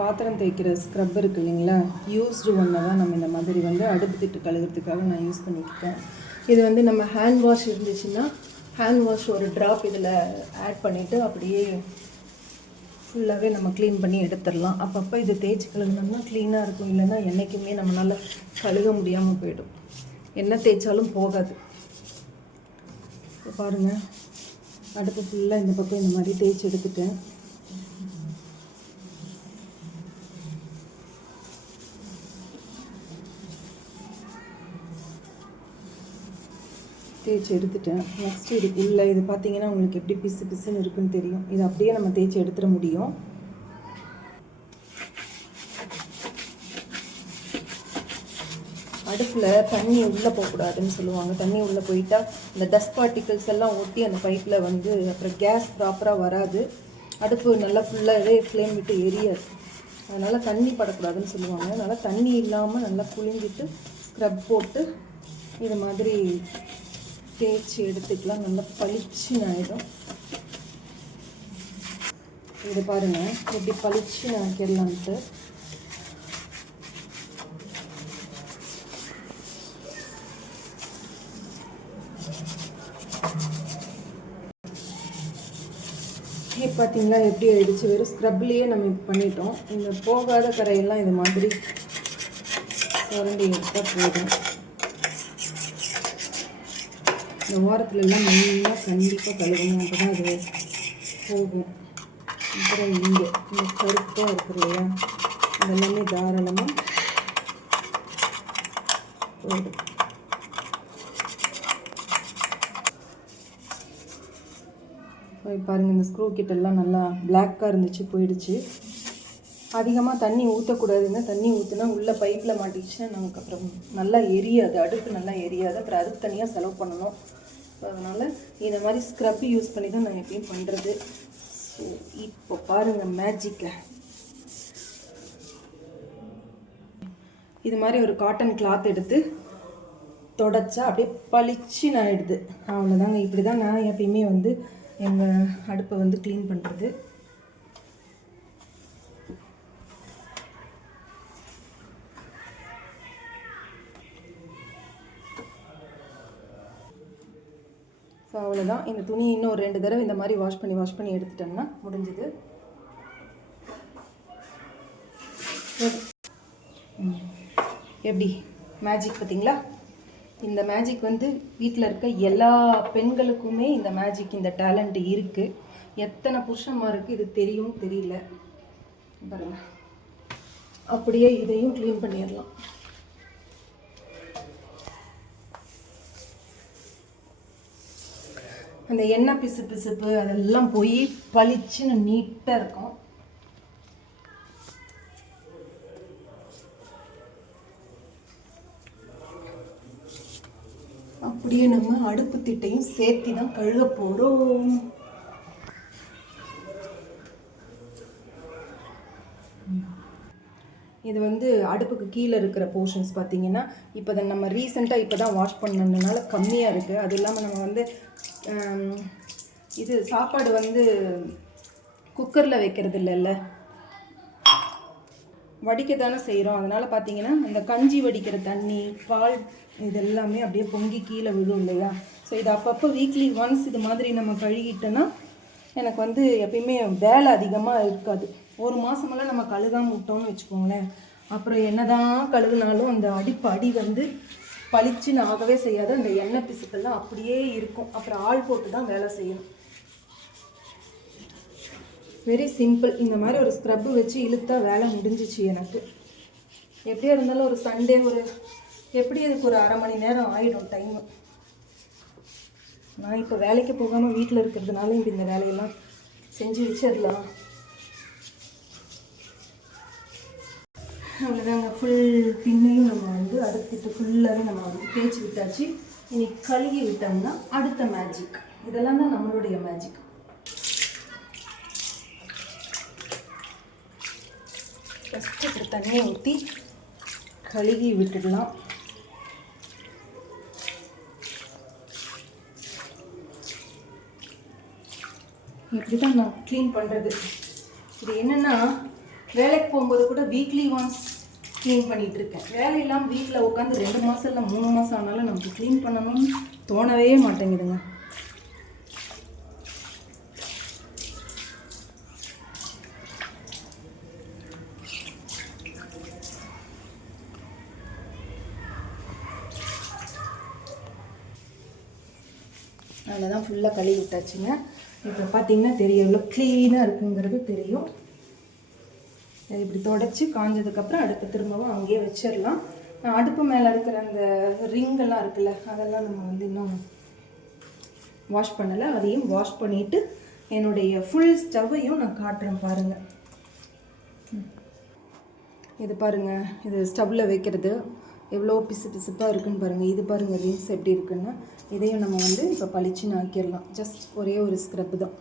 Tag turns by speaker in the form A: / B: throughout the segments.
A: பாத்திரம் தேய்க்கிற ஸ்க்ரப் இருக்கு இல்லைங்களா? யூஸ்டு ஒன்றை தான் நம்ம இந்த மாதிரி வந்து அடுப்பு திட்டு கழுகுறதுக்காக நான் யூஸ் பண்ணிக்கிட்டேன் இது வந்து நம்ம ஹேண்ட் வாஷ் இருந்துச்சுன்னா ஹேண்ட் வாஷ் ஒரு ட்ராப் இதில் ஆட் பண்ணிவிட்டு அப்படியே ஃபுல்லாகவே நம்ம க்ளீன் பண்ணி எடுத்துடலாம். அப்பப்போ இது தேய்ச்சி கழுகுனோம்னா க்ளீனாக இருக்கும். இல்லைன்னா என்றைக்குமே நம்மளால் கழுக முடியாமல் போயிடும். என்ன தேய்ச்சாலும் போகாது. இப்போ பாருங்கள் அடுப்பு ஃபுல்லாக இந்த பக்கம் இந்த மாதிரி தேய்ச்சி எடுத்துட்டேன். தேய்ச்சி எடுத்துட்டேன். நெக்ஸ்ட் இதுக்கு உள்ளே இது பார்த்தீங்கன்னா உங்களுக்கு எப்படி பிசு பிசுன்னு இருக்குன்னு தெரியும். இது அப்படியே நம்ம தேய்ச்சி எடுத்துட முடியும். அடுப்பில் தண்ணி உள்ளே போகக்கூடாதுன்னு சொல்லுவாங்க. தண்ணி உள்ளே போயிட்டால் இந்த டஸ்ட் பார்ட்டிகல்ஸ் எல்லாம் ஒட்டி அந்த பைப்பில் வந்து அப்புறம் கேஸ் ப்ராப்பராக வராது. அடுப்பு நல்லா ஃபுல்லாகவே ஃப்ளேம் விட்டு எரியாது. அதனால் தண்ணி படக்கூடாதுன்னு சொல்லுவாங்க. அதனால் தண்ணி இல்லாமல் நல்லா புழிஞ்சிட்டு ஸ்க்ரப் போட்டு இது மாதிரி தேய்ச்சி எடுத்துக்கலாம். நல்லா பளிச்சுன்னு ஆகிடும் இது பாருங்கள் எப்படி பளிச்சுன்னு ஆக்கிடலான்ட்டு. இப்போ பார்த்தீங்களா எப்படி ஆயிடுச்சு? வெறும் ஸ்க்ரப்லேயே நம்ம பண்ணிட்டோம். இந்த போகாத கரையெல்லாம் இது மாதிரி சுரண்டி எடுத்தால் போதும். இந்த ஓரத்துல எல்லாம் நல்லா கண்டிப்பாக கழுவணும் அப்போ தான் அது போகும். அப்புறம் இங்கே இந்த கருப்பாக இருக்கு இல்லையா? அதெல்லாமே தாராளமாக போதும். போய் பாருங்கள் இந்த ஸ்க்ரூ கிட்டெல்லாம் நல்லா பிளாக்காக இருந்துச்சு போயிடுச்சு. அதிகமாக தண்ணி ஊற்றக்கூடாதுங்க தண்ணி ஊற்றுனா உள்ளே பைப்பில் மாட்டிச்சுன்னா நமக்கு அப்புறம் நல்லா எரியாது அடுப்பு நல்லா எரியாது. அப்புறம் அதுக்கு தனியாக செலவு பண்ணணும். ஸோ அதனால் இந்த மாதிரி ஸ்க்ரப் யூஸ் பண்ணி தான் நான் எப்பயும் பண்ணுறது ஸோ இப்போ பாருங்கள் மேஜிக்கை இது மாதிரி ஒரு காட்டன் கிளாத் எடுத்து தொடச்சா அப்படியே பளிச்சுன்னு ஆயிடுது. அவ்வளோதாங்க இப்படி தான் நான் எப்பயுமே வந்து எங்கள் அடுப்பை வந்து க்ளீன் பண்ணுறது ஸோ அவ்வளோதான் இந்த துணி இன்னும் ஒரு ரெண்டு தடவை இந்த மாதிரி வாஷ் பண்ணி வாஷ் பண்ணி எடுத்துட்டோம்னா முடிஞ்சுது. எப்படி? மேஜிக் பார்த்தீங்களா? இந்த மேஜிக் வந்து வீட்டில் இருக்க எல்லா பெண்களுக்குமே இந்த மேஜிக் இந்த டேலண்ட் இருக்குது எத்தனை புருஷன்மாருக்கு இது தெரியும் தெரியல. பாருங்கள் அப்படியே இதையும் க்ளீன் பண்ணிடலாம். அந்த எண்ணெய் பிசு பிசுப்பு அதெல்லாம் போய் பளிச்சுன்னு நீட்டாக இருக்கும். அப்படியே நம்ம அடுப்பு திட்டையும் சேர்த்து தான் கழுவ போகிறோம் இது வந்து அடுப்புக்கு கீழே இருக்கிற போர்ஷன்ஸ் பார்த்தீங்கன்னா இப்போ தான் நம்ம ரீசெண்டாக இப்போ தான் வாஷ் பண்ணதுனால கம்மியாக இருக்குது அது இல்லாமல் நம்ம வந்து இது சாப்பாடு வந்து குக்கரில் வைக்கிறது இல்லைல்ல. வடிக்க தானே செய்கிறோம் அதனால் பார்த்தீங்கன்னா அந்த கஞ்சி வடிக்கிற தண்ணி பால் இதெல்லாமே அப்படியே பொங்கி கீழே விழும் இல்லையா? ஸோ இது அப்பப்போ வீக்லி ஒன்ஸ் இது மாதிரி நம்ம கழுகிட்டோன்னா எனக்கு வந்து எப்பயுமே வேலை அதிகமாக இருக்காது. ஒரு மாதமெல்லாம் நம்ம கழுகாமல் விட்டோம்னு வச்சுக்கோங்களேன். அப்புறம் என்னதான் கழுகுனாலும் அந்த அடிப்பு அடி வந்து பளிச்சுன்னு ஆகவே செய்யாது. அந்த எண்ணெய் பிசுக்கெல்லாம் அப்படியே இருக்கும். அப்புறம் ஆள் போட்டு தான் வேலை செய்யணும். வெரி சிம்பிள் இந்த மாதிரி ஒரு ஸ்க்ரப்பு வச்சு இழுத்தா வேலை முடிஞ்சிச்சு எனக்கு. எப்படியா இருந்தாலும் ஒரு சண்டே ஒரு எப்படி அதுக்கு ஒரு அரை மணி நேரம் ஆகிடும் டைமு நான் இப்போ வேலைக்கு போகாமல் வீட்டில் இருக்கிறதுனால இப்படி இந்த வேலையெல்லாம் செஞ்சு வச்சிடலாம். அவ்வளோதாங்க ஃபுல் பின்னையும் நம்ம வந்து அடுத்துட்டு ஃபுல்லாகவே நம்ம வந்து தேய்ச்சி விட்டாச்சு. இனி கழுகி விட்டோம்னா அடுத்த மேஜிக் இதெல்லாம் தான் நம்மளுடைய மேஜிக் ஃபஸ்ட்டு இப்படி தண்ணியை ஊற்றி கழுகி விட்டுடலாம். இப்படி தான் நான் க்ளீன் பண்ணுறது இது என்னென்னா வேலைக்கு போகும்போது கூட வீக்லி ஒன்ஸ் க்ளீன் பண்ணிட்டு இருக்கேன். வேலையெல்லாம் வீட்டில் உட்காந்து ரெண்டு மாதம் இல்லை மூணு மாதம் ஆனாலும் நமக்கு க்ளீன் பண்ணணும்னு தோணவே மாட்டேங்குதுங்க. அதில் தான் ஃபுல்லாக கழுவி விட்டாச்சுங்க. இப்போ பார்த்தீங்கன்னா தெரியும் எவ்வளோ க்ளீனாக இருக்குங்கிறது தெரியும். இப்படி தொடச்சி காஞ்சதுக்கப்புறம் அடுப்பு திரும்பவும் அங்கேயே வச்சிடலாம். அடுப்பு மேலே இருக்கிற அந்த ரிங்கெல்லாம் இருக்குல்ல அதெல்லாம் நம்ம வந்து இன்னும் வாஷ் பண்ணலை. அதையும் வாஷ் பண்ணிவிட்டு என்னுடைய ஃபுல் ஸ்டவ்வையும் நான் காட்டுறேன் பாருங்கள் இது பாருங்கள் இது ஸ்டவ்வில் வைக்கிறது. எவ்வளோ பிசு பிசுப்பாக இருக்குன்னு பாருங்கள் இது பாருங்கள் ரிங்ஸ் எப்படி இருக்குன்னா இதையும் நம்ம வந்து இப்போ பளிச்சுன்னு ஆக்கிடலாம். ஜஸ்ட் ஒரே ஒரு ஸ்க்ரப்பு தான்.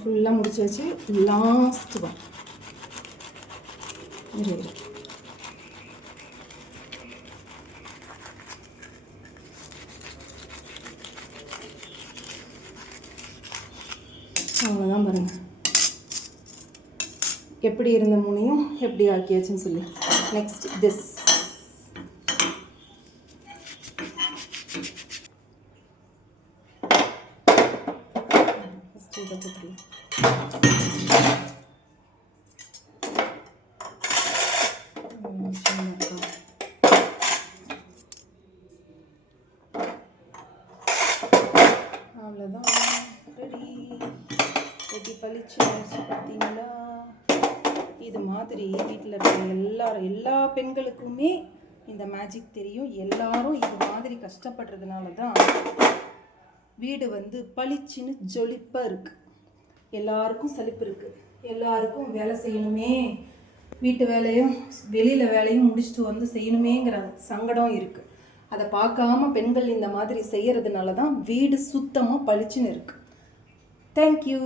A: ஃபுல்லாக முடிச்சாச்சு. லாஸ்ட் தான் இரு இரு அவ்வளோதான் பாருங்க எப்படி இருந்த மூணையும் எப்படி ஆக்கியாச்சுன்னு சொல்லி நெக்ஸ்ட் திஸ் ஃபஸ்ட்டு இதை போட்டுருலாம் ம், சின்னதா. அவ்வளோதான் ரெடி ரெடி பளிச்சு ஆயிடுச்சு பார்த்தீங்களா இது மாதிரி வீட்டில் இருக்கிற எல்லாரும் எல்லா பெண்களுக்குமே இந்த மேஜிக் தெரியும். எல்லாரும் இது மாதிரி கஷ்டப்படுறதுனால தான் வீடு வந்து பளிச்சுன்னு ஜொலிப்பாக இருக்குது எல்லாருக்கும் சலிப்பு இருக்குது எல்லாருக்கும் வேலை செய்யணுமே. வீட்டு வேலையும் வெளியில் வேலையும் முடிச்சுட்டு வந்து செய்யணுமேங்கிற சங்கடம் இருக்குது அதை பார்க்காம பெண்கள் இந்த மாதிரி செய்கிறதுனால தான் வீடு சுத்தமாக பளிச்சுன்னு இருக்குது தேங்க்யூ